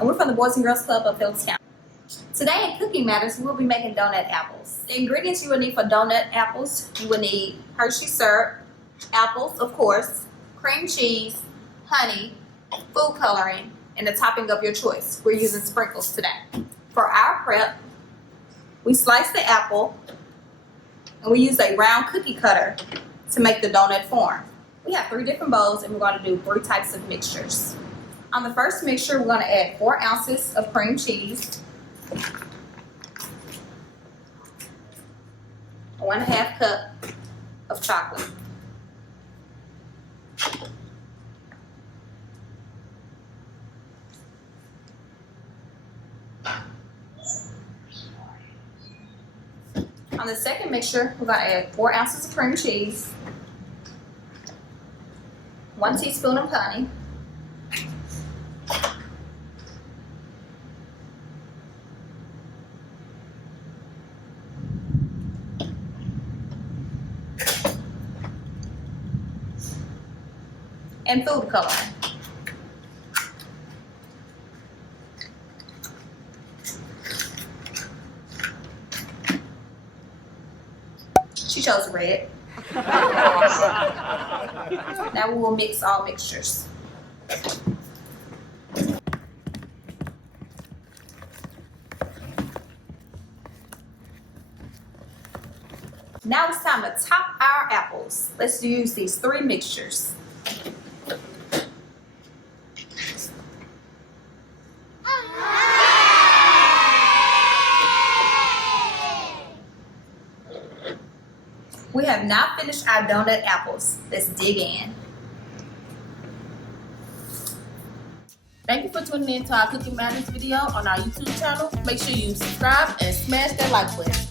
and we're from the Boys and Girls Club of Phillips County. Today in Cooking Matters, we'll be making donut apples. The ingredients you will need for donut apples, you will need Hershey syrup, apples, of course, cream cheese, honey, food coloring, and the topping of your choice. We're using sprinkles today. For our prep, we slice the apple, and we use a round cookie cutter to make the donut form. We have 3 different bowls, and we're going to do 3 types of mixtures. On the first mixture, we're going to add 4 ounces of cream cheese, 1/2 cup of chocolate, on the second mixture, we're going to add 4 ounces of cream cheese, 1 teaspoon of honey, and food coloring. She chose red. Now we will mix all mixtures. Now it's time to top our apples. Let's use these 3 mixtures. We have now finished our donut apples. Let's dig in. Thank you for tuning in to our Cooking Matters video on our YouTube channel. Make sure you subscribe and smash that like button.